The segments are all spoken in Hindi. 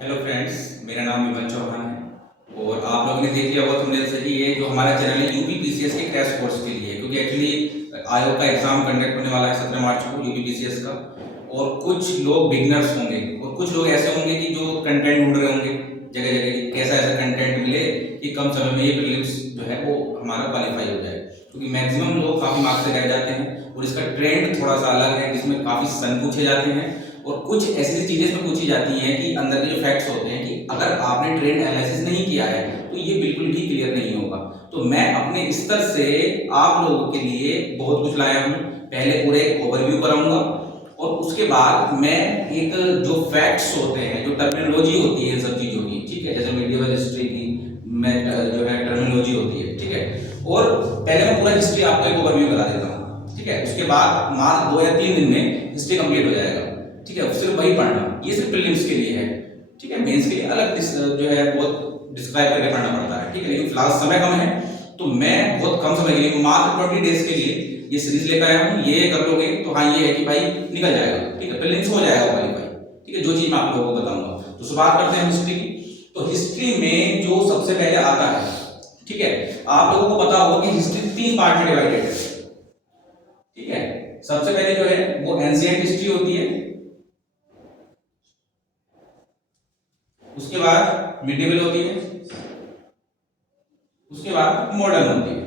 हेलो फ्रेंड्स, मेरा नाम विमल चौहान है और आप लोगों ने देख लिया होगा तुमने जैसे कि ये जो हमारा चैनल है यूपी पीसीएस के क्रैश कोर्स के लिए, क्योंकि एक्चुअली आयोग का एग्जाम कंडक्ट होने वाला है 17 मार्च को यूपी पीसीएस का। और कुछ लोग बिगनर्स होंगे और कुछ लोग ऐसे होंगे कि जो कंटेंट ढूंढ रहे होंगे जगह जगह कि कैसा ऐसा कंटेंट मिले कि कम समय में ये प्रीलिम्स जो है वो हमारा क्वालिफाई हो जाए, क्योंकि मैक्सिमम लोग काफ़ी मार्क्स से रह जाते हैं और इसका ट्रेंड थोड़ा सा अलग है जिसमें काफ़ी सन पूछे जाते हैं और कुछ ऐसी चीजें इसमें पूछी जाती हैं कि अंदर के जो फैक्ट्स होते हैं कि अगर आपने ट्रेंड एनालिसिस नहीं किया है तो ये बिल्कुल भी क्लियर नहीं होगा। तो मैं अपने स्तर से आप लोगों के लिए बहुत कुछ लाया हूँ। पहले पूरे ओवरव्यू कराऊंगा और उसके बाद मैं एक जो फैक्ट्स होते हैं, जो टर्मिनोलॉजी होती है सब चीजों की, ठीक है, जैसे मीडिएवल हिस्ट्री की मैं जो है टर्मिनोलॉजी होती है, ठीक है। और पहले मैं पूरा हिस्ट्री आपको एक ओवरव्यू करा देता हूँ, ठीक है। उसके बाद मात्र 2 या 3 दिन में हिस्ट्री कंप्लीट हो जाएगा, ठीक है। सिर्फ वही पढ़ना, ये सिर्फ प्रीलिम्स के लिए है, ठीक है। मेंस के लिए अलग जो है बहुत डिस्क्राइब करके पढ़ना पड़ता है, ठीक है। लेकिन फिलहाल समय कम है तो मैं बहुत कम समय के लिए मात्र 20 डेज के लिए ये सीरीज लेकर आया हूँ। ये कर लोगे तो हाँ ये है कि भाई निकल जाएगा, ठीक है, प्रीलिम्स हो जाएगा क्वालिफाई, ठीक है, जो चीज मैं आप लोगों को बताऊंगा। तो शुरुआत करते हैं हिस्ट्री की। तो हिस्ट्री में जो सबसे पहले आता है, ठीक है, आप लोगों को पता होगा कि हिस्ट्री 3 पार्ट में डिवाइडेड है, ठीक है। सबसे पहले जो है वो एंशिएंट हिस्ट्री होती है, उसके बाद मिडिवल होती है, उसके बाद मॉडर्न होती है,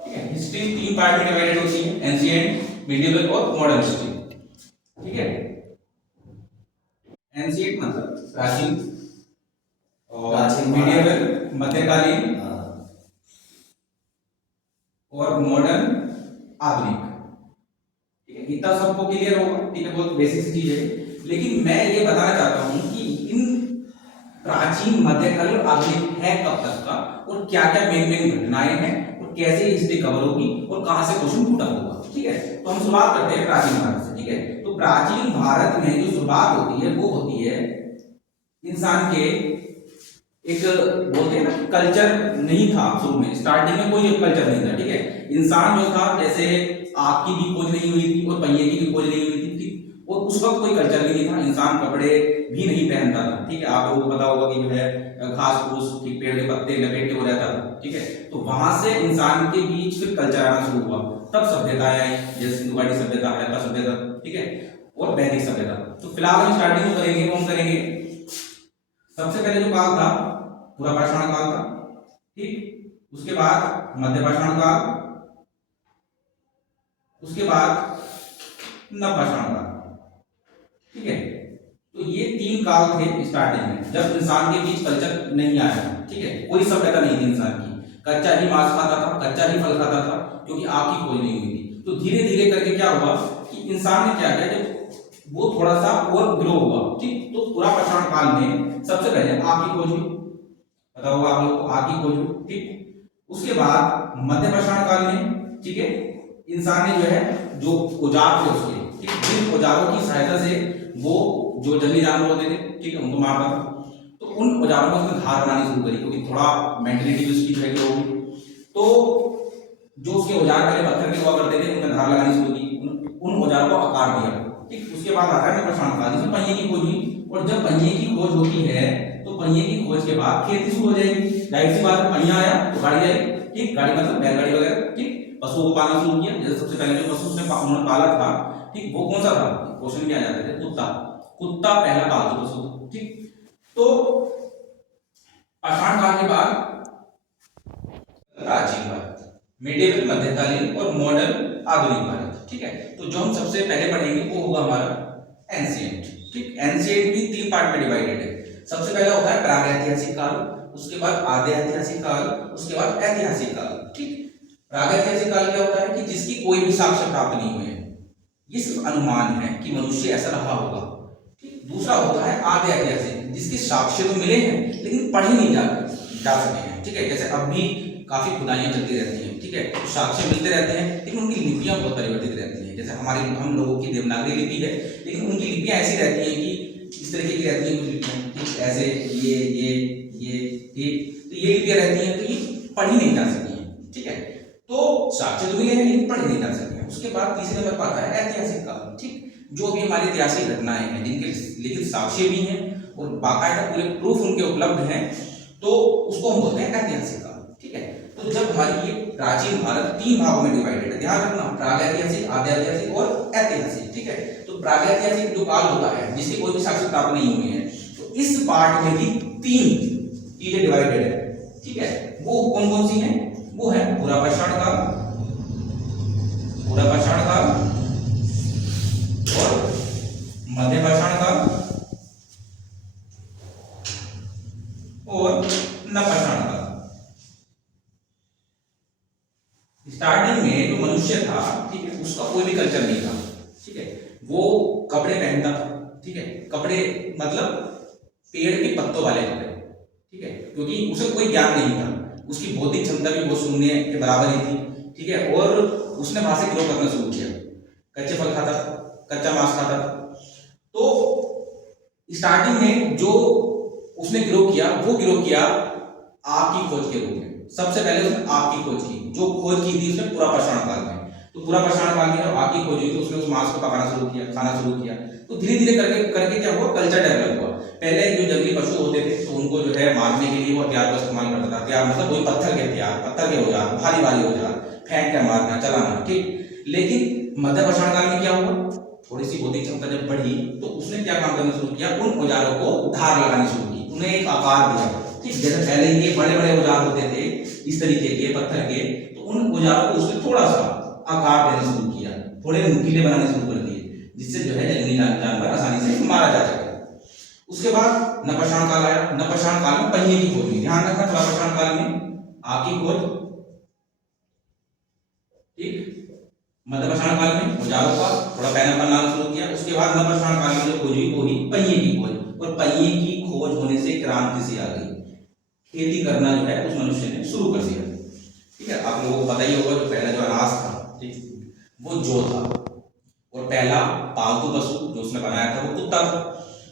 ठीक है। हिस्ट्री 3 पार्ट में डिवाइडेड होती है, एंशिएंट, मिडिवल और मॉडर्न हिस्ट्री, ठीक है। एंशिएंट मतलब प्राचीन और मिडिवल मध्यकालीन और मॉडर्न आधुनिक, ठीक है। इतना सबको क्लियर होगा, ठीक है, बहुत बेसिक चीज है। लेकिन मैं ये बताना चाहता हूं कि इन प्राचीन, मध्यकालीन और आधुनिक है कब तक का और क्या क्या मेन मेन घटनाएं हैं और कैसे हिस्ट्री कवर होगी और कहां से क्वेश्चन पुट अप होगा, ठीक है। तो हम शुरुआत करते हैं प्राचीन भारत से, ठीक है। तो प्राचीन भारत में जो शुरुआत होती है वो होती है इंसान के एक, बोलते हैं ना, कल्चर नहीं था शुरू में, स्टार्टिंग में कोई कल्चर नहीं था, ठीक है। इंसान जो था, जैसे आग की भी खोज नहीं हुई थी और पहिए की भी खोज नहीं हुई थी, ठीक। और उस वक्त कोई कल्चर भी नहीं था, इंसान कपड़े भी नहीं पहनता था, ठीक है। आप लोगों को पता होगा कि जो है घास फूस, ठीक, पेड़ के पत्ते लपेट के हो रहता था, ठीक है। तो वहां से इंसान के बीच फिर कल्चर आना शुरू हुआ, तब सभ्यताएं आई, जैसे सिंधु घाटी सभ्यता, हड़प्पा सभ्यता, ठीक है, और वैदिक सभ्यता। तो फिलहाल हम स्टार्टिंग में करेंगे, वो हम करेंगे सबसे पहले जो काल था पूरा पाषाण काल था, ठीक। उसके बाद मध्य पाषाण काल, उसके बाद नव पाषाण काल, ठीक है। तो ये 3 काल थे स्टार्टिंग में, जब इंसान के बीच कल्चर नहीं आया, ठीक है। कोई सभ्यता नहीं थी इंसान की, कच्चा ही मांस खाता था, कच्चा ही फल खाता था, क्योंकि आग की खोज नहीं हुई थी। तो धीरे धीरे करके क्या हुआ कि इंसान ने क्या किया, जब वो थोड़ा सा और ग्रो हुआ, ठीक, तो पूरा पाषाण काल में सबसे पहले आग की खोज हुई, पता होगा आप लोगों को, आग की खोज हुई, ठीक। उसके बाद मध्य पाषाण काल में, ठीक है, इंसान ने जो है जो औजार थे उसके, ठीक, जिन औजारों की सहायता से वो जो जंगली जानवर होते थे, ठीक है, उनको मारता था, तो उन औजारों को उसने धार बनानी शुरू करी, क्योंकि थोड़ा मेंटेलिटी उसकी जो है ग्रो हुई। तो जो उसके औजार पहले पत्थर के हुआ करते थे, उन्हें धार लगानी शुरू की, उन औजारों को आकार दिया, ठीक। उसके बाद आता है पाषाण काल, जिसमें पहिए की खोज हुई। और जब पहिए की खोज होती है तो पहिए की खोज के बाद खेती शुरू हो जाएगी, जाहिर सी बात है, पहिया आया तो गाड़ी आई, ठीक, गाड़ी मतलब बैलगाड़ी वगैरह, ठीक। पशुओं को पालना शुरू किया, जैसे सबसे पहले जो पशु उन्होंने पाला था, ठीक, वो कौन सा था, क्वेश्चन किया जाते थे, कुत्ता। कुत्ता पहला पालतू पशु, ठीक। तो पाषाण काल के बाद प्राचीन भारत, मिडिवल मध्यकालीन और मॉडर्न आधुनिक भारत, ठीक है। तो जो हम सबसे पहले पढ़ेंगे वो होगा हमारा एंशिएंट, ठीक। एंशिएंट भी 3 पार्ट में डिवाइडेड है। सबसे पहला होता है प्रागैतिहासिक काल, उसके बाद आद्य ऐतिहासिक काल, उसके बाद ऐतिहासिक काल, ठीक। प्रागैतिहासिक काल क्या होता है कि जिसकी कोई भी साक्ष्य प्राप्त नहीं हुए, ये सिर्फ अनुमान है कि मनुष्य ऐसा रहा होगा, ठीक। दूसरा होता है आद्य ऐतिहासिक, जिसके साक्ष्य तो मिले हैं लेकिन पढ़े नहीं जा सके हैं, ठीक है। जैसे अब भी काफी खुदाइयां चलती रहती हैं, ठीक है, तो साक्ष्य मिलते रहते हैं लेकिन उनकी लिपियां बहुत परिवर्तित रहती हैं। जैसे हम लोगों की देवनागरी लिपि है, लेकिन उनकी लिपियां ऐसी रहती हैं कि इस तरीके की रहती हैं कुछ लिपियां, ठीक, ऐसे ये, ठीक। तो ये लिपियां रहती हैं, तो ये पढ़ी नहीं जा सकती हैं, ठीक है। तो साक्ष्य तो मिले हैं लेकिन पढ़े नहीं जा सकते हैं। उसके बाद तीसरे नंबर पर आता है ऐतिहासिक काल, ठीक। जो भी हमारी ऐतिहासिक घटनाएं हैं जिनके लिखित साक्ष्य भी हैं और बाकायदा पूरे प्रूफ उनके उपलब्ध हैं, तो उसको हम बोलते हैं ऐतिहासिक काल। ठीक है, तो जब हमारी ये प्राचीन भारत 3 भागों में डिवाइडेड है, ध्यान रखना, प्रागैतिहासिक, आद्यैतिहासिक और ऐतिहासिक। ठीक है, तो प्रागैतिहासिक जो काल होता है जिसकी कोई भी साक्ष्य प्राप्त नहीं हुई है, तो इस पार्ट में भी 3 चीजें डिवाइडेड है। ठीक है, वो कौन कौन सी हैं? वो है पुरापाषाण काल, पुरापाषाण काल और मध्यपाषाण काल और नवपाषाण काल। स्टार्टिंग में जो मनुष्य था, ठीक है, उसका कोई भी कल्चर नहीं था। ठीक है, वो कपड़े पहनता था। ठीक है, कपड़े मतलब पेड़ के पत्तों वाले कपड़े। ठीक है, क्योंकि उसे कोई ज्ञान नहीं था, उसकी बौद्धिक क्षमता भी बहुत शून्य के बराबर ही थी। ठीक है, और उसने वहां से ग्रो करना शुरू किया, कच्चे फल खाता था, कच्चा मांस खाता था। तो स्टार्टिंग में जो उसने ग्रो किया, वो ग्रो किया आग की खोज के रूप में। सबसे पहले उसने आग की खोज की, जो खोज की थी उसने पुरापाषाण काल में। तो पुरापाषाण काल में जब आग की खोज हुई तो उसने उस मांस को पकाना शुरू किया, खाना शुरू किया। तो धीरे धीरे करके करके क्या हुआ, कल्चर डेवलप हुआ। पहले जो जंगली पशु होते थे तो उनको जो है मारने के लिए वो हथियार का इस्तेमाल करता था। हथियार मतलब वही पत्थर के हथियार, पत्थर के औजार, भारी भारी औजार, फेंक के मारना, चलाना। ठीक, लेकिन मध्यपाषाण काल में क्या हुआ, थोड़ी सी बौद्धिक क्षमता जब बढ़ी तो उसने क्या काम करना शुरू किया, उन औजारों को धार लगानी शुरू की, उन्हें एक आकार दिया। ठीक, जैसे पहले ये बड़े बड़े औजार होते थे इस तरीके के पत्थर के, तो उन औजारों को उसने थोड़ा सा आकार देना शुरू किया, थोड़े नुकीले बनाने शुरू कर दिए, जिससे जो है जंगली जानवर आसानी से मारा जा सके। उसके बाद नवपाषाण काल आया। नवपाषाण काल में पहिए की खोज हुई। ध्यान रखना, पुरापाषाण काल में आग की खोज, ठीक, मध्यपाषाण काल में औजारों का थोड़ा पैनल बनाना शुरू किया। उसके बाद नवपाषाण काल में जो खोज हुई वो हुई पहिए की खोज, और पहिए की खोज होने से क्रांति सी आ गई, खेती करना जो है उस मनुष्य ने शुरू कर दिया। ठीक है, आप लोगों को पता ही होगा जो पहला जो अनाज था, ठीक, वो जौ था, और पहला पालतू पशु जो उसने बनाया था वो कुत्ता था।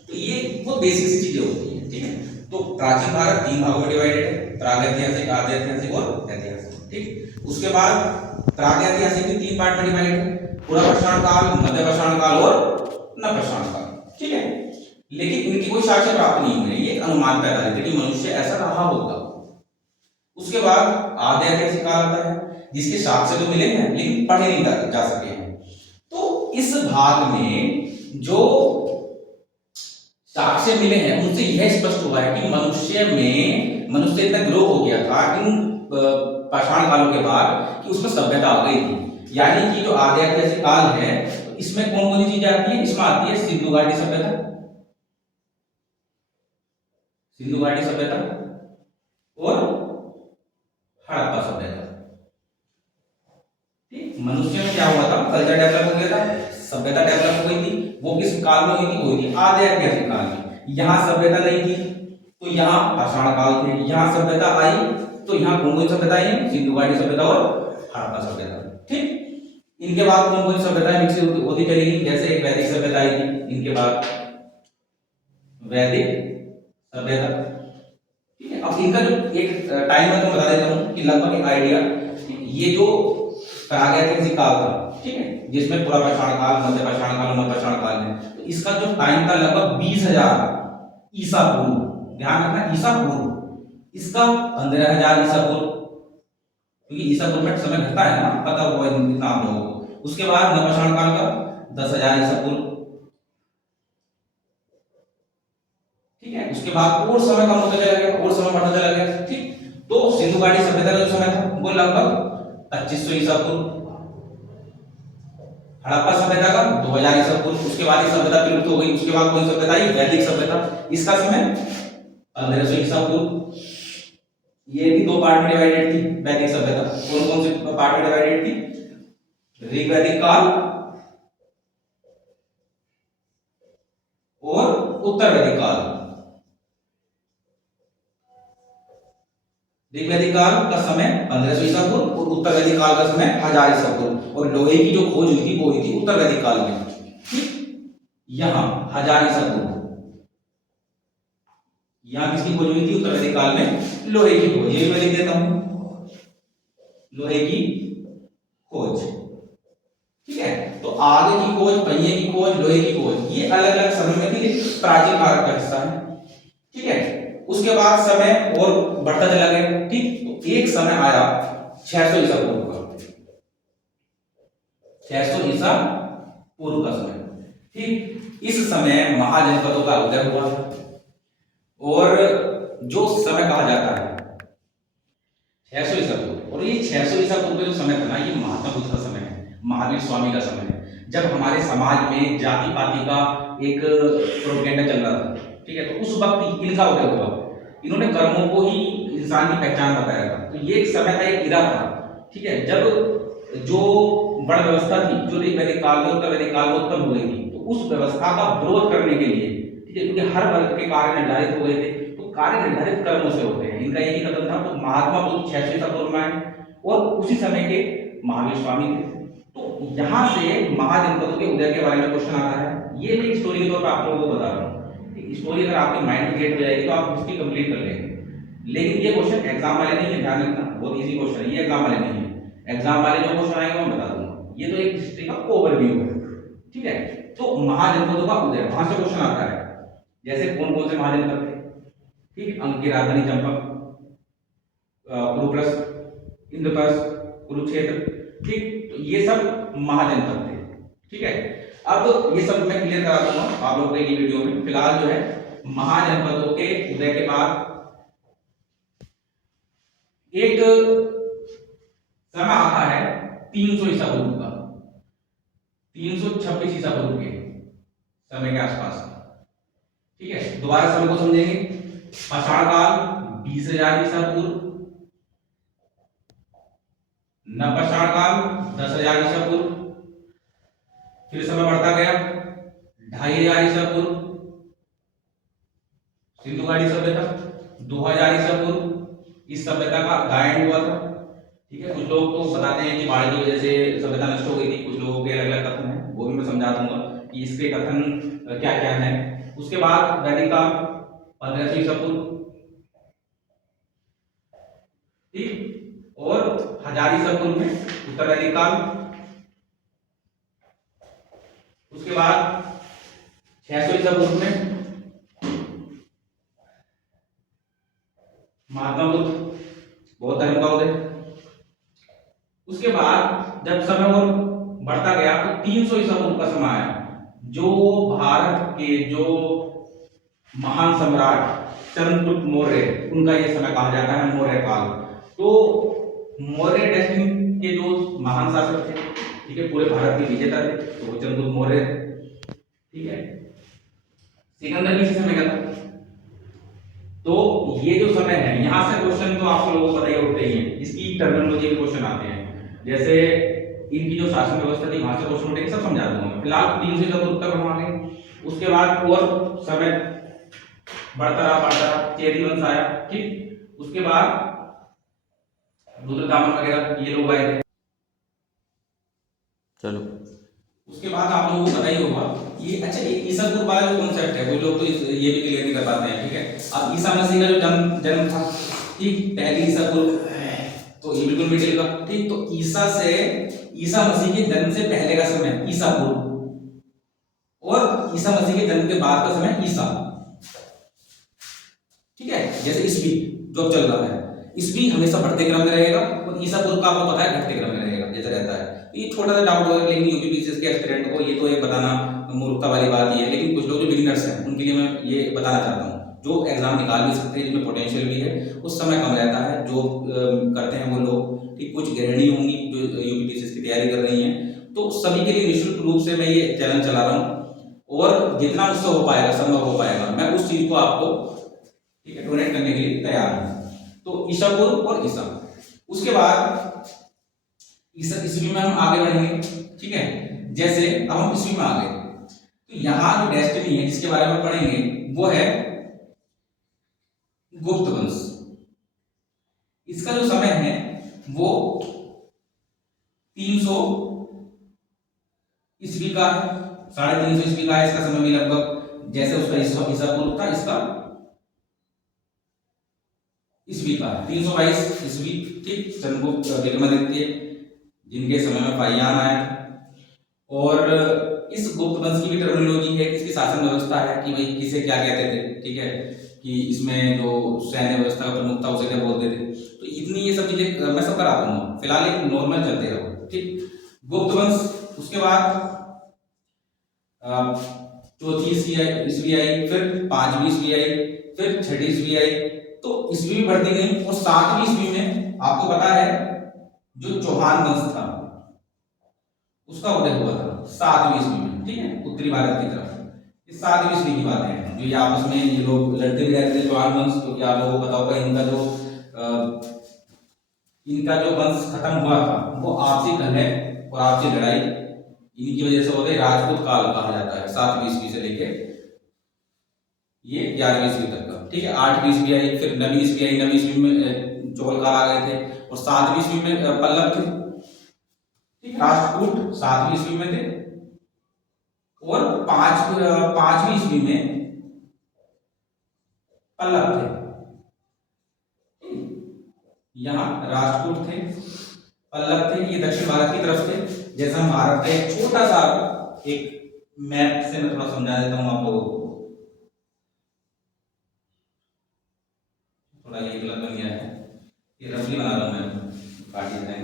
तो ये वो बेसिक सी चीजें होती हैं। ठीक है, तो प्राचीन भारत 3 भागों में डिवाइडेड है, प्रागैतिहासिक, आद्यैतिहासिक और ऐतिहासिक। ठीक, उसके बाद प्रागैतिहासिक भी 3 पार्ट में डिवाइडेड है, पुरापाषाण काल, मध्यपाषाण काल और नवपाषाण काल। ठीक है, लेकिन इनकी कोई साक्ष्य प्राप्त नहीं हुई, ये अनुमान पैदा करते कि मनुष्य ऐसा रहा होगा। उसके बाद आद्यैतिहासिक काल आता है, जिसके साक्ष्य तो मिले हैं लेकिन पढ़े नहीं जा सके हैं। तो इस भाग में जो साक्ष्य मिले हैं उनसे यह स्पष्ट हुआ है कि मनुष्य इतना ग्रो हो गया था इन पाषाण कालों के बाद कि उसमें सभ्यता आ गई थी। यानी कि जो आद्यैतिहासिक काल है तो इसमें कौन कौन सी चीजें आती है? इसमें आती है सिंधु घाटी सभ्यता, सिंधु घाटी सभ्यता और हड़प्पा सभ्यता। ठीक, मनुष्य में क्या हुआ था, कल्चर डेवलप हो गया था, सभ्यता डेवलप हो गई थी। वो किस काल में हुई थी? हुई थी आद्यैतिहासिक काल में। यहाँ सभ्यता नहीं थी तो यहाँ पाषाण काल थे, यहाँ सभ्यता आई तो यहाँ कौन कौन सभ्यता आई? सिंधु घाटी सभ्यता और हड़प्पा सभ्यता। ठीक, इनके बाद कौन कौन सी सभ्यताएं विकसित होती चली गई? जैसे एक वैदिक सभ्यता आई थी, इनके बाद वैदिक सभ्यता। ठीक है, अब इनका जो एक टाइम है तो बता देता हूँ कि लगभग एक आइडिया, ये जो प्रागैतिहासिक काल था, ठीक है, जिसमें पुरापाषाण काल, मध्यपाषाण काल, नवपाषाण काल है, तो इसका जो टाइम था लगभग 20,000 ईसा पूर्व। ध्यान रखना, ईसा पूर्व, इसका 15,000 ईसा पूर्व, क्योंकि ईसा पूर्व में समय घटता है ना, पता होगा इतना आप लोगों को। उसके बाद नवपाषाण काल का 10,000 ईसा पूर्व। ठीक है, उसके बाद और समय कम होता चला गया, और समय बढ़ता चला गया। ठीक, तो सिंधु घाटी सभ्यता का जो समय था वो लगभग 2500 ईसा पूर्व, हड़प्पा सभ्यता का 2000 ईसा पूर्व। उसके बाद ये सभ्यता विलुप्त हो गई। उसके बाद कौन सभ्यता आई? वैदिक सभ्यता, इसका समय 1500 ईसा पूर्व। ये भी 2 पार्ट में डिवाइडेड थी वैदिक सभ्यता। कौन कौन से पार्ट में डिवाइडेड थी? ऋग्वैदिक काल और उत्तर वैदिक काल। ऋग्वैदिक काल का समय 1500 ईसा पूर्व और उत्तर वैदिक काल का समय 1000 ईसा पूर्व। और लोहे की जो खोज हुई थी वो हुई थी उत्तर वैदिक काल में। ठीक, यहाँ 1000 ईसा पूर्व, यहाँ किसकी खोज हुई थी? उत्तर वैदिक काल में लोहे की खोज। ये मैं लिख देता हूं, लोहे की खोज। ठीक है, तो आगे की खोज, पहिए की खोज, लोहे की खोज, ये अलग अलग समय में भी प्राचीन भारत का हिस्सा है। ठीक है, उसके बाद समय और बढ़ता चला गया। ठीक, तो एक समय आया 600 ईसा पूर्व का, 600 ईसा पूर्व का समय। ठीक, इस समय महाजनपदों का उदय हुआ और जो समय कहा जाता है 600 ईसा पूर्व, और ये 600 ईसा पूर्व का जो समय था ना, ये महात्मा बुद्ध का समय है, महावीर स्वामी का समय है, जब हमारे समाज में जाति पाति का एक प्रोपेगेंडा चल रहा था। ठीक है, तो उस वक्त इनका उदय हुआ, इन्होंने कर्मों को ही इंसान की पहचान बताया था। तो ये एक समय था, एक इरा था। ठीक है, जब जो वर्ण व्यवस्था थी जो वैदिक काल में, उत्तर वैदिक काल में उत्पन्न हो गई थी, तो उस व्यवस्था का विरोध करने के लिए, ठीक है, क्योंकि हर वर्ग के कार्य निर्धारित हो गए थे, तो कार्य निर्धारित कर्मों से होते हैं, इनका यही कथन था। तो महात्मा बुद्ध 600 ईसा पूर्व में आए और उसी समय के महावीर स्वामी थे। तो यहाँ से महाजनपदों के उदय के बारे में क्वेश्चन आता है। ये मैं स्टोरी के तौर पर आप लोगों को बता रहा हूँ। स्टोरी अगर आपके माइंड में गेट हो जाएगी तो आप हिस्ट्री कंप्लीट कर लेंगे, लेकिन ये क्वेश्चन एग्जाम वाले नहीं है, ध्यान रखना, बहुत इजी क्वेश्चन है, ये एग्जाम वाले नहीं है। एग्जाम वाले जो क्वेश्चन आएंगे मैं बता दूंगा, ये तो एक हिस्ट्री का ओवरव्यू है। ठीक है, तो महाजनपदों का उदय, वहां से क्वेश्चन आता है, जैसे कौन कौन से महाजनपद थे। ठीक, अंग की राजधानी चंपक, कुरुप्रस्थ, इंद्रप्रस्थ, कुरुक्षेत्र। ठीक, तो ये सब महाजनपद थे। ठीक है, अब ये सब मैं क्लियर करा दूंगा आप लोगों को ये वीडियो में। फिलहाल जो है महाजनपदों के उदय के बाद एक समय आता है 300 ईसा पूर्व का, 326 ईसा पूर्व के समय के आसपास। ठीक है, दोबारा समय को समझेंगे। पाषाण काल 20,000 ईसा पूर्व, नवपाषाण काल 10,000 ईसा पूर्व, फिर समय बढ़ता गया 2,500 ईसा पूर्व, सिंधु घाटी सभ्यता 2,000 ईसा पूर्व, इस सभ्यता का गायन हुआ था। ठीक है, कुछ लोग तो बताते हैं कि बाढ़ की वजह से सभ्यता नष्ट हो गई थी, कुछ लोगों के अलग अलग कथन है, वो भी मैं समझा दूंगा कि इसके कथन क्या क्या है। उसके बाद वैदिक काल 1500 ईसा पूर्व, ठीक, और 1000 ईसा पूर्व में उत्तर वैदिक काल। उसके बाद 600 ईसा पूर्व में महात्मा बुद्ध, बौद्ध धर्म का उदय। उसके बाद जब समय और बढ़ता गया तो 300 ईसा पूर्व का समय आया, जो भारत के जो महान सम्राट चंद्रगुप्त मौर्य, उनका ये समय कहा जाता है मौर्य काल। तो मौर्य डेस्टिनी के जो महान शासक थे, ठीक है, पूरे भारत के विजेता थे, तो वो चंद्रगुप्त मौर्य। ठीक है, सिकंदर भी इसी समय का था। तो ये जो समय है, यहां से क्वेश्चन तो आप लोगों को पता ही उठते ही हैं, इसकी टर्मिनोलॉजी के क्वेश्चन आते हैं, जैसे इनकी जो शासन व्यवस्था थी वहां से क्वेश्चन उठेंगे, सब समझा दूंगा मैं। फिलहाल 300 ईसा पूर्व तक हम आ गए। उसके बाद और समय बढ़ता रहा, चेदी वंश आया। ठीक, उसके बाद रुद्रदामन वगैरह ये लोग आए थे। चलो, उसके बाद आप लोगों को पता ही होगा ये, अच्छा, ये ईसा पूर्व वाला जो कॉन्सेप्ट है, कोई लोग तो ये भी क्लियर नहीं कर पाते हैं। ठीक है, अब ईसा मसीह का जो जन्म था, ठीक, पहली ईसा पूर्व, तो ये बिल्कुल मिडिल का। ठीक, तो ईसा मसीह के जन्म से पहले का समय ईसा पूर्व, और ईसा मसीह के जन्म के बाद का समय ईसा। ठीक है, जैसे ईस्वी जो अब चल रहा है, ईस्वी हमेशा बढ़ते क्रम में रहेगा और ईसा पूर्व का आपको पता है घटते क्रम में रहेगा, जैसे रहता है। ये छोटा सा डाउट होगा, लेकिन यूपीपीसीएस के एस्पिरेंट को ये तो एक बताना मूर्खता वाली बात ही है, लेकिन कुछ लोग जो बिगिनर्स हैं उनके लिए मैं ये बताना चाहता हूँ, जो एग्जाम निकाल भी सकते हैं, जिनमें पोटेंशियल भी है, उस समय कम रहता है, जो करते हैं वो लोग। ठीक, कुछ गृहिणी होंगी जो यूपीपीसीएस की तैयारी कर रही हैं, तो सभी के लिए निःशुल्क रूप से मैं ये चैनल चला रहा हूँ, और जितना मुझसे हो पाएगा, संभव हो पाएगा, मैं उस चीज को आपको, ठीक है, डोनेट करने के लिए तैयार हूं। तो ईसा पूर्व और ईसा, उसके बाद ईस्वी में हम आगे बढ़ेंगे। ठीक है, जैसे अब हम ईस्वी में आ गए, तो यहाँ जो डेस्टिनी है जिसके बारे में पढ़ेंगे वो है गुप्त वंश। इसका जो समय है वो 300 ईस्वी का है, 350 ईस्वी का है इसका समय भी लगभग, जैसे उसका ईसा पूर्व था, इसका ईस्वी का 322 ईस्वी। ठीक, चंद्रगुप्त विक्रमादित्य जिनके समय में पाइयान आया था, और इस गुप्त वंश की भी टर्मिनोलॉजी है, इसकी शासन व्यवस्था है कि भाई किसे क्या कहते थे, ठीक है, कि इसमें जो सैन्य व्यवस्था का प्रमुख था उसे क्या बोलते थे। तो इतनी ये सब चीजें मैं सब करा दूंगा, फिलहाल एक नॉर्मल चलते रहो, ठीक। गुप्त वंश, उसके बाद चौथी ईस्वी आई, फिर पांचवी ईस्वी आई, फिर छठी ईस्वी आई, तो ईस्वी भी बढ़ती गई। और सातवीं ईस्वी में आपको पता है जो चौहान वंश था उसका उदय हुआ था 7वीं ईस्वी में, ठीक है, उत्तरी भारत की तरफ। इस 7वीं ईस्वी की बात है जो ये आपस में ये लोग लड़ते भी रहते थे चौहान वंश, क्योंकि आप लोगों को पता होगा इनका जो वंश खत्म हुआ था वो आपसी कलह और आपसी लड़ाई इन्हीं की वजह से होते राजपूत काल कहा जाता है, 7वीं ईस्वी से लेके ये 11वीं ईस्वी तक का, ठीक है। 8वीं ईस्वी आई, फिर 9वीं ईस्वी आई, 9वीं ईस्वी में चोल काल आ गए थे, और 7वीं ईस्वी में पल्लव थे, ठीक। राष्ट्रकूट 7वीं ईस्वी में थे, और 5वीं ईस्वी में पल्लव थे। यहाँ राष्ट्रकूट थे, पल्लव थे, ये दक्षिण भारत की तरफ थे। जैसे हम भारत का एक छोटा सा एक मैप से मैं थोड़ा समझा देता हूं आप लोगों को, थोड़ा ये गलत बन गया है, ये रफली बना रहा हूं मैं, काट देते हैं।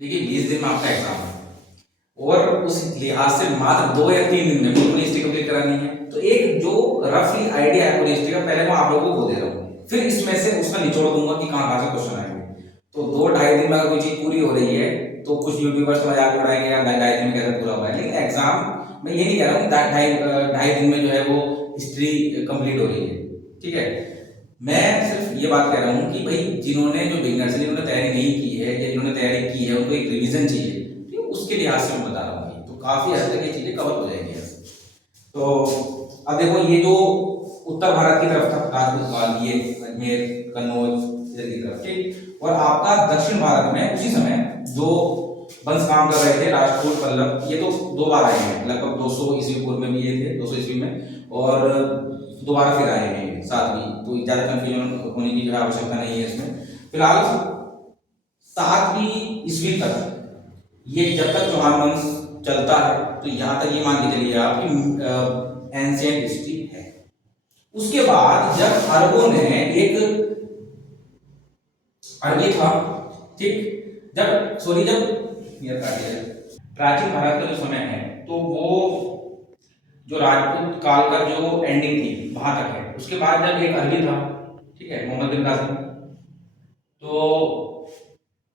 देखिए 20 दिन में आपका एग्जाम है, और उस लिहाज से मात्र 2 या 3 दिन में पूरी हिस्ट्री कंप्लीट करानी है। तो एक जो रफली आइडिया है पूरी हिस्ट्री का, पहले मैं आप लोगों को दे रहा हूँ, फिर इसमें से उसका निचोड़ दूंगा कि कहाँ से क्वेश्चन आएंगे। तो 2-2.5 दिन में अगर कोई चीज पूरी हो रही है तो कुछ यूट्यूबर्स मजाक उड़ाएंगे या 2.5 दिन में कैसे पूरा हुआ है, लेकिन एग्जाम मैं ये नहीं कह रहा हूँ 2.5 दिन में जो है वो हिस्ट्री कंप्लीट हो रही है, ठीक है। मैं सिर्फ ये बात कह रहा हूँ कि भाई जिन्होंने जो बिगिनर्स जिन्होंने तैयारी नहीं की है या जिन्होंने तैयारी की है उनको एक रिवीजन चाहिए, ठीक है, उसके लिहाज से मैं बता रहा हूँ, तो काफी हद तक ये चीजें कवर हो जाएंगी। तो अब देखो ये जो उत्तर भारत की तरफ था राजपूत काल, ये अजमेर कन्नौज इधर की तरफ, ठीक। और आपका दक्षिण भारत में उसी समय जो वंश काम कर रहे थे राजपूत पल्लव, ये तो 2 बार आए हैं, लगभग 200 ईस्वी पूर्व में भी ये थे, 200 ईस्वी में, और दोबारा फिर आए हैं 7वीं, तो ज्यादा कंफ्यूजन होने की जो है आवश्यकता नहीं है इसमें। फिलहाल 7वीं ईस्वी तक ये जब तक चौहान वंश चलता है तो यहां तक ये मान के चलिए आपकी एंशिएंट हिस्ट्री है। उसके बाद जब अरबों ने एक अरबी था, ठीक, जब प्राचीन भारत का जो समय है तो वो जो राजपूत काल का जो एंडिंग थी वहां तक है। उसके बाद जब एक अरबी था, ठीक है, मोहम्मद बिन कासिम, तो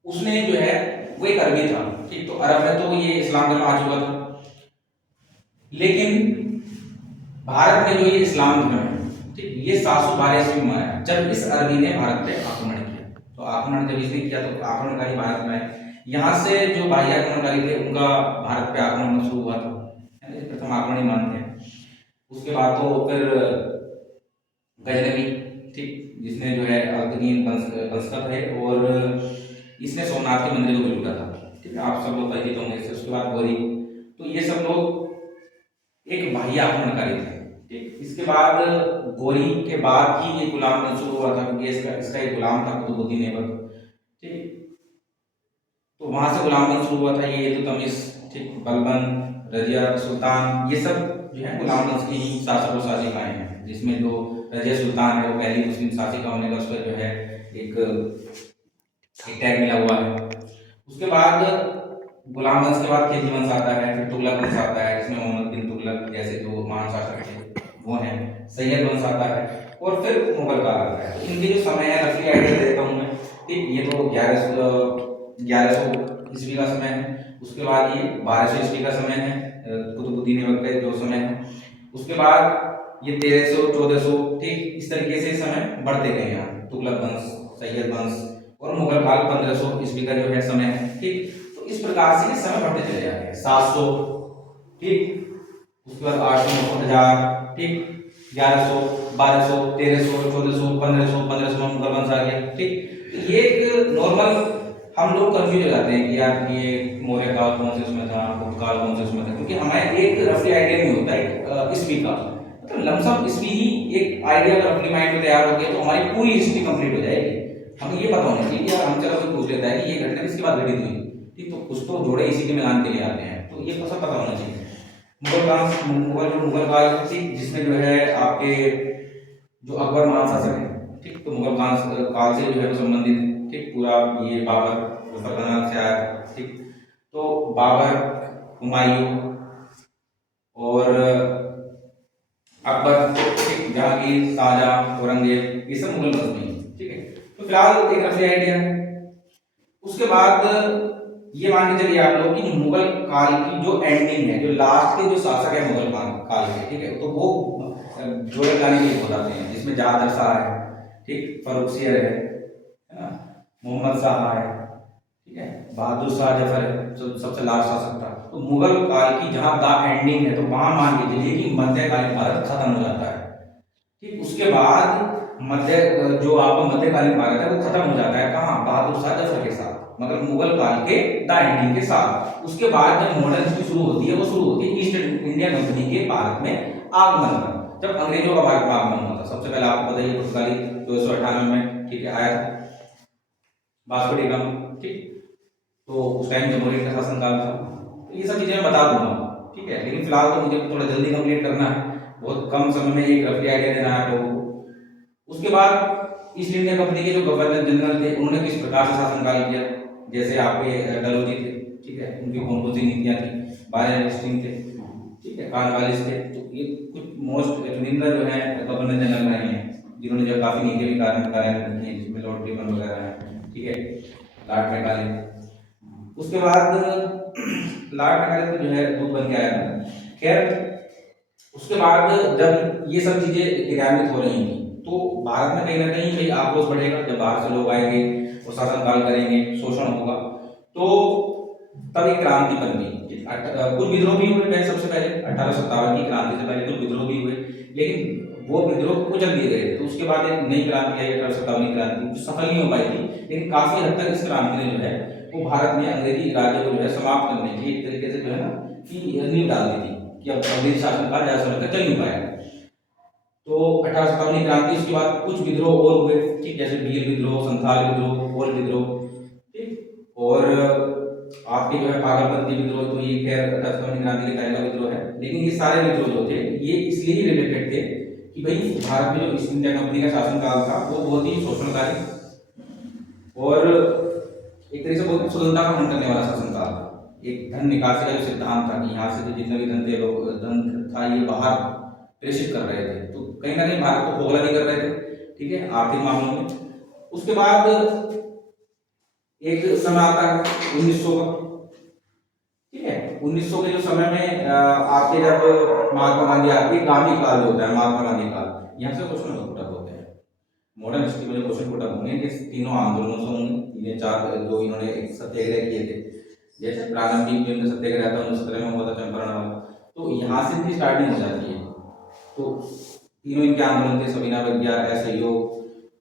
उसने जो है वो एक अरबी था, ठीक। तो अरब में तो ये इस्लाम धर्म आ चुका था, लेकिन भारत में जो ये इस्लाम धर्म है, ठीक, ये 712 ईस्वी में आया जब इस अरबी ने भारत पे आक्रमण किया। तो आक्रमण जब इसने किया तो आक्रमणकारी भारत में, यहाँ से जो बाह्य आक्रमणकारी थे उनका भारत पे आक्रमण शुरू हुआ था, प्रथम आक्रमण ही मानते हैं। उसके बाद तो फिर गजनवी, ठीक, जिसने जो है अल्तकीन वंश का है, और इसने सोमनाथ के मंदिर को भी लूटा था, ठीक है, आप सब लोग परिचित होंगे इससे। उसके बाद गौरी, तो ये सब लोग एक बाह्य आक्रमणकारी थे, ठीक। इसके बाद गौरी के बाद ही ये गुलाम वंश शुरू हुआ था, क्योंकि इसका एक गुलाम था कुतुबुद्दीन ऐबक, ठीक। तो वहां से गुलाम वंश शुरू हुआ था, ये इल्तुतमिश, ठीक, बलबन, रजिया सुल्तान, ये सब जो है गुलाम वंश की शासक और शासिकाएं हैं, जिसमें जो रजिया सुल्तान है वो पहली मुस्लिम शासिका होने का उसका जो है एक टैग मिला हुआ है। उसके बाद गुलाम वंश के बाद खिलजी वंश आता है, फिर तुगलक वंश आता है, जिसमें मोहम्मद बिन तुगलक जैसे जो महान शासक थे वो हैं, सैयद वंश आता है, और फिर मुगल काल आता है। तो इनके जो समय है रफली आइडिया देता हूँ मैं, ठीक। ये तो 1100 ईस्वी का समय है। उसके बाद ये 1200 ईस्वी का समय है, कुतुबुद्दीन ऐबक का जो समय है। उसके बाद ये 1300 1400, ठीक, इस तरीके से समय बढ़ते गए यहाँ, तुगलक वंश, सैयद वंश, और मुगल काल 1500 ईस्वी का जो है समय है, ठीक। तो इस प्रकार से ये समय बढ़ते चले जाते हैं, 700, ठीक, उसके बाद 800 900 1000, ठीक, 1100 1200 1300 1400 1500 1500 मुगल वंश आ गया, ठीक। तो ये एक नॉर्मल हम लोग कंफ्यूज हो जाते हैं कि यार ये मौर्य काल कौन से उसमें था, गुप्त काल कौन से उसमें था, क्योंकि हमें एक रफली आइडिया नहीं होता है ईस्वी का, मतलब लमसम ईस्वी ही एक आइडिया अगर अपनी माइंड में तैयार हो गया तो हमारी पूरी हिस्ट्री कंप्लीट हो जाएगी। हमें ये पता होना चाहिए कि यार हम चलो कोई पूछ लेता है कि ये घटना किसके बाद घटित हुई, ठीक, तो कुछ तो जोड़े इसी के मिलान के लिए आते हैं, तो ये सब पता होना चाहिए। मुगल काल ठीक, जिसमें जो है आपके जो अकबर महाशासक है ठीक, तो मुगल काल से जो है वो संबंधित है ठीक, पूरा ये बाबर फरगना से आया था ठीक। तो बाबर, हुमायूं और अकबर ठीक, जहांगीर, शाहजहां, औरंगजेब, ये सब मुगल वंश में ठीक है। तो फिलहाल एक रफली आइडिया है। उसके बाद ये मान के चलिए आप लोग कि मुगल काल की जो एंडिंग है, जो लास्ट के जो शासक है मुगल काल के ठीक है, तो वो जोड़े गाने के बताते हैं, जिसमें जहादर शाह है ठीक, फर्रुखसियर है ना, मोहम्मद शाह है ठीक है, बहादुर शाह जफर है जो सबसे लास्ट शासक था। तो मुगल काल की जहां द एंडिंग है, तो वहां मान के चलिए कि मध्यकालीन भारत खत्म हो जाता है ठीक। उसके बाद मध्यकालीन भारत है वो खत्म हो जाता है कहाँ, बहादुर शाह जफर के साथ, मतलब मुगल काल के द एंडिंग के साथ। उसके बाद जब मॉडर्न हिस्ट्री शुरू होती है, वो शुरू होती है ईस्ट इंडिया कंपनी के भारत में आगमन का, जब अंग्रेजों का भारत में आगमन हुआ था। सबसे पहले आपको बताइए पुर्तगाली 1298 में ठीक है आया था, वास्को डी गामा ठीक, तो उस टाइम जमहूरियत का शासनकाल था। तो ये सब चीजें मैं बता दूंगा ठीक है, लेकिन फिलहाल तो मुझे थोड़ा जल्दी कंप्लीट करना है, बहुत कम समय में एक रफली आइडिया देना है आप लोगों को। उसके बाद ईस्ट इंडिया कंपनी के जो गवर्नर जनरल थे, उन्होंने किस प्रकार से शासनकाल किया, जैसे आपके डलहौजी थे ठीक है, उनकी कौन कौन सी नीतियां थी, बारह स्ट्रिंग थे ठीक है, कॉर्नवालिस थे। तो ये कुछ मोस्ट चुनिंदा जो है गवर्नर जनरल रहे हैं, जिन्होंने जो काफी नीतियां भी कार्यान्वित की हैं, जिसमें लॉर्ड क्लिपन वगैरह है ठीक है, लॉर्ड मैकाले। उसके बाद लॉर्ड मैकाले तो जो है दूत बन के आया था। खैर उसके बाद जब ये सब चीजें क्रियान्वित हो रही थी, तो भारत में कहीं ना कहीं भाई आक्रोश बढ़ेगा, जब बाहर से लोग आएंगे और शासनकाल करेंगे, शोषण होगा, तो तब एक क्रांति बन गई। कुछ विद्रोह भी हुए सबसे पहले 1857 की क्रांति से पहले कुछ विद्रोह भी हुए, लेकिन वो विद्रोह कुचल दिए गए। तो उसके बाद एक नई क्रांति आई 1857 क्रांति, जो सफल नहीं हो पाई थी, लेकिन काफी हद तक इस क्रांति ने जो है वो भारत में अंग्रेजी राज्य को जो है समाप्त करने की एक तरीके से जो है ना कि नींव डाल दी थी, कि अब अंग्रेजी शासनकाल ज्यादा समय तक चल नहीं पाएगा। तो 1857 क्रांति, उसके बाद कुछ विद्रोह और हुए ठीक, जैसे भील विद्रोह, संथाल विद्रोह, कोल विद्रोह ठीक, और आपके जो है पागलपंथी विद्रोह, तो ये खैर 1857 क्रांति के पहला विद्रोह है। लेकिन ये सारे विद्रोह जो थे ये इसलिए ही रिलेटेड थे कि भाई भारत में जो ईस्ट इंडिया कंपनी का शासनकाल था वो बहुत ही शोषणकारी और एक तरीके से बोलते हैं स्वतंत्रता का हनन करने वाला शासनकाल था। एक धन निकासी का जो सिद्धांत था कि यहाँ से जो जितने भी धन थे लोग धन था ये बाहर प्रेषित कर रहे थे, तो कहीं ना कहीं भारत को खोखला नहीं कर रहे थे ठीक है आर्थिक मामलों में। उसके बाद एक समय आता है 1900 का ठीक है, 1900 के जो समय में आपके जब महात्मा गांधी आती है, गांधी काल जो होता है महात्मा गांधी काल, यहाँ से क्वेश्चन पुटअप होते हैं मॉडर्न हिस्ट्री में, क्वेश्चन पुटअप होंगे कि तीनों आंदोलनों से होंगे, तीन चार जो इन्होंने एक सत्याग्रह किए थे, जैसे प्रारंभिक जो इनका सत्याग्रह था 1917 में हुआ था चंपारण वाला, तो यहाँ से इनकी स्टार्टिंग हो जाती है। तो तीनों इनके आंदोलन थे, सविना विज्ञा, असहयोग,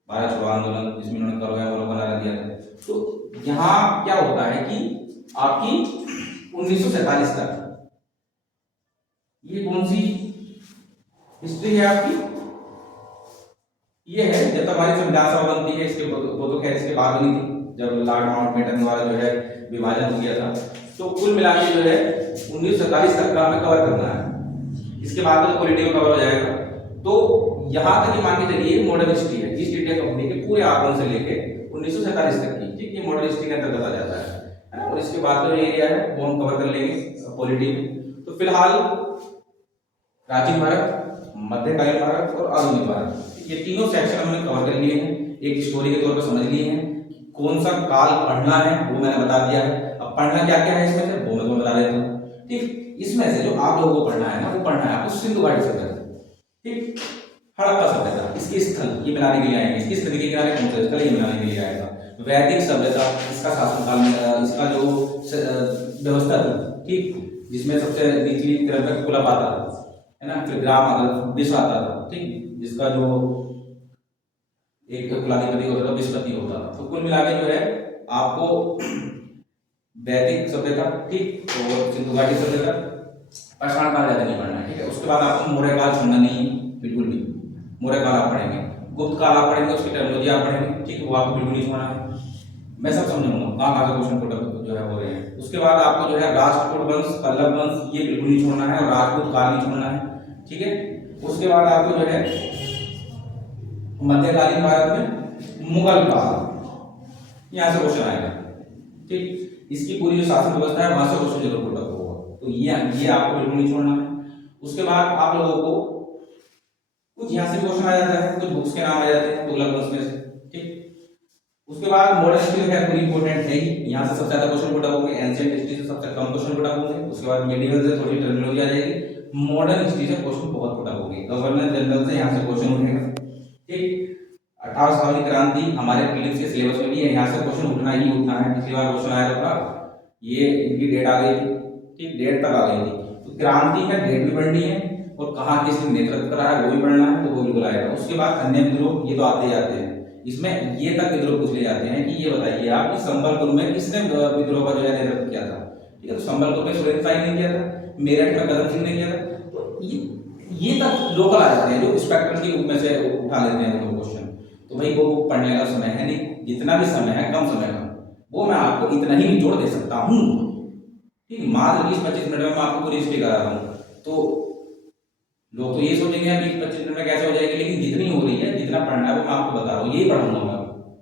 भारत छोड़ो आंदोलन, जिसमें इन्होंने करो या मरो का नारा दिया था। तो यहाँ क्या होता है कि आपकी 1947 तक ये कौन सी हिस्ट्री है आपकी, ये है जब तक हमारी संविधान सभा बनती है, इसके वो तो खैर इसके बाद बनी थी जब लॉर्ड माउंटबेटन द्वारा जो है विभाजन हो गया था। तो कुल मिलाकर जो है 1947 तक का हमें कवर करना है, इसके बाद तो पॉलिटिकल कवर हो जाएगा। तो यहाँ तक ये मान के चलिए मॉडर्न हिस्ट्री है ईस्ट इंडिया कंपनी के पूरे आगमन से लेके 1947 तक की ठीक, ये मॉडर्न हिस्ट्री के अंतर्गत आ जाता है। और इसके बाद जो एरिया है वो हम कवर कर लेंगे पॉलिटी में। तो फिलहाल प्राचीन भारत, मध्यकालीन भारत और आधुनिक भारत, ये तीनों सेक्शन हमने कवर कर लिए हैं, एक स्टोरी के तौर पर समझ लिए हैं। कौन सा काल पढ़ना है वो मैंने बता दिया है, अब पढ़ना क्या क्या है इसमें से वो मैं तुम्हें बता देता हूँ ठीक। इसमें से जो आप लोगों को पढ़ना है ना, वो पढ़ना है आपको सिंधु घाटी सभ्यता ठीक, हड़प्पा सभ्यता, इसके स्थल ये मिलाने के लिए आएंगे, इसकी नदी के किनारे कौन सा स्थल ये मिलाने के लिए आएगा, वैदिक सभ्यता इसका शासनकाल में इसका जो व्यवस्था थी ठीक, जिसमें सबसे निचली क्रम तक खुला पाता था है ना, फिर ग्राम विश्व आता था ठीक, जिसका जो एक कुलाधिपति होता था, विस्पति होता था। तो कुल मिलाकर जो है आपको वैदिक सभ्यता ठीक और सिंधु घाटी सभ्यता, पाषाण काल ज्यादा नहीं पढ़ना है ठीक है। उसके बाद आपको मौर्य काल छोड़ना नहीं है बिल्कुल भी, मौर्य काल आप पढ़ेंगे, गुप्त काल आप पढ़ेंगे, उसकी टर्मिनोलॉजी आप पढ़ेंगे ठीक है, वो आपको बिल्कुल नहीं छोड़ना है। मैं सब समझाऊंगा कहाँ कहाँ से क्वेश्चन पुट जो है हो रहे हैं। उसके बाद आपको जो है राष्ट्रकूट वंश, पल्लव वंश ये बिल्कुल नहीं छोड़ना है और राजपूत काल नहीं छोड़ना है, ठीक है। उसके बाद आपको जो है मध्यकालीन भारत में मुगल काल, यहाँ से क्वेश्चन आएगा, ठीक। इसकी पूरी जो शासन व्यवस्था है वहां से क्वेश्चन जरूर पुट होगा, तो ये आपको बिल्कुल नहीं छोड़ना है। उसके बाद आप लोगों को कुछ यहाँ से क्वेश्चन आ जाता है, कुछ बुक्स के नाम आ जाते हैं तुगलक वंश में से, ठीक। उसके बाद मॉडर्न हिस्ट्री है पूरी इंपॉर्टेंट है ही, यहाँ से सबसे ज्यादा क्वेश्चन पुट होंगे, एंशिएंट हिस्ट्री से सबसे कम क्वेश्चन पुट होंगे। उसके बाद मेडिवल से थोड़ी टर्मिनोलॉजी आ जाएगी, मॉडर्न हिस्ट्री से क्वेश्चन बहुत पुट होंगे, गवर्नर जनरल से यहाँ से क्वेश्चन उठेगा, ठीक। 18 क्रांति हमारे प्रीलिम्स के सिलेबस में भी है, यहाँ से क्वेश्चन उठना ही उठना है। पिछली बार क्वेश्चन आया था, ये इनकी डेट आ गई थी, ठीक, डेट तक आ गई थी, तो क्रांति का डेट भी पढ़नी है और कहाँ किसने नेतृत्व करा है वो भी पढ़ना है, तो वो बिल्कुल आएगा। उसके बाद अन्य विद्रोह, ये तो आते ही आते हैं, इसमें ये तक विद्रोह पूछ ले जाते हैं कि ये बताइए आप कि संबलपुर में किसने विद्रोह का जो है नेतृत्व किया था, ठीक है। तो संबलपुर में सुरेंद्र साई ने किया था, मेरठ में कदम सिंह ने किया था, तो ये तक लोकल आ जाते हैं जो स्पेक्ट्रम के रूप में से उठा लेते हैं वो क्वेश्चन। तो भाई वो पढ़ने का समय है नहीं, जितना भी समय है कम समय का, वो मैं आपको इतना ही निचोड़ दे सकता हूँ, ठीक। मात्र 20-25 मिनट में मैं आपको पूरी हिस्ट्री करा रहा हूँ, तो लोग तो ये सोचेंगे 20-25 मिनट में कैसे हो जाएगी, लेकिन जितनी हो रही है, जितना पढ़ना है वो मैं आपको बता रहा हूँ, यही पढ़ूंगा मैं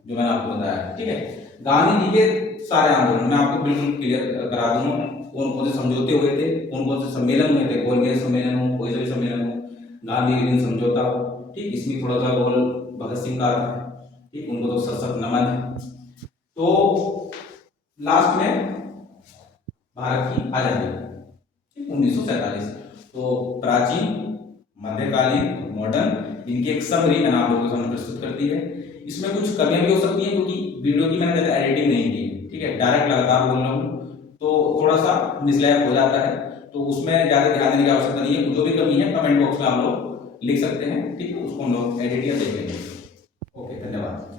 जो मैंने आपको बताया, ठीक है। गांधी जी के सारे आंदोलन मैं आपको बिल्कुल क्लियर करा दूंगा, कौन कौन से समझौते हुए थे, कौन कौन से सम्मेलन हुए थे, गोलमेज सम्मेलन हो, कोई सा भी सम्मेलन हो, गांधी लीनिन समझौता हो, ठीक। इसमें थोड़ा सा रोल भगत सिंह का आता है, ठीक, उनको तो सशक्त नमन है। तो लास्ट में भारत की आजादी, ठीक, 1947। तो प्राचीन, मध्यकालीन, मॉडर्न, इनकी एक समरी मैंने आप लोगों के सामने प्रस्तुत कर दी है। इसमें कुछ कमियां भी हो सकती हैं क्योंकि वीडियो की मैंने ज़्यादा एडिटिंग नहीं की है, ठीक है, डायरेक्ट लगातार बोल रहा हूँ, तो थोड़ा सा मिसलैप हो जाता है, तो उसमें ज़्यादा ध्यान देने की आवश्यकता नहीं है। जो भी कमी है कमेंट बॉक्स में आप लोग लिख सकते हैं, ठीक है, उसको हम लोग एडिट या देख लेंगे। ओके, धन्यवाद।